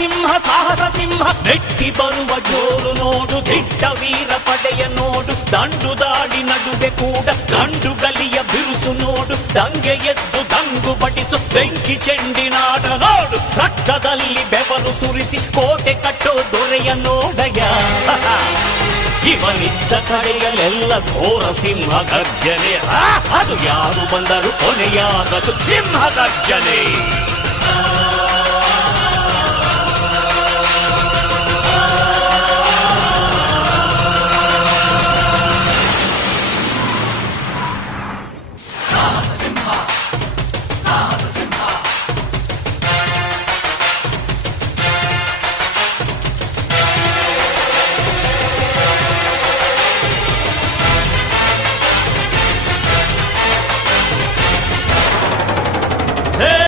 ಸಿಂಹ ಸಾಹಸ ಸಿಂಹ ನೆಟ್ಟಿ ಬರುವ ಜೋರು ನೋಡು ದಿಟ್ಟ ವೀರ ಪಡೆಯ ನೋಡು ದಂಡು ದಾಡಿ ನಡುವೆ ಕೂಡ ಗಂಡು ಗಲಿಯ ಬಿರುಸು ನೋಡು ದಂಗೆ ಎದ್ದು ದಂಗು ಬಡಿಸು ಬೆಂಕಿ ಚೆಂಡಿನಾಟ ನೋಡು ರಕ್ತದಲ್ಲಿ ಬೆವರು ಸುರಿಸಿ ಕೋಟೆ ಕಟ್ಟೋ ದೊರೆಯ ನೋಡಯ ಇವನಿದ್ದ ಕಡೆಯಲ್ಲೆಲ್ಲ ಘೋರ ಸಿಂಹ ಗರ್ಜನೆ ಅದು ಯಾರು ಬಂದರು ಕೊನೆಯಾಗದು ಸಿಂಹ ಗರ್ಜನೆ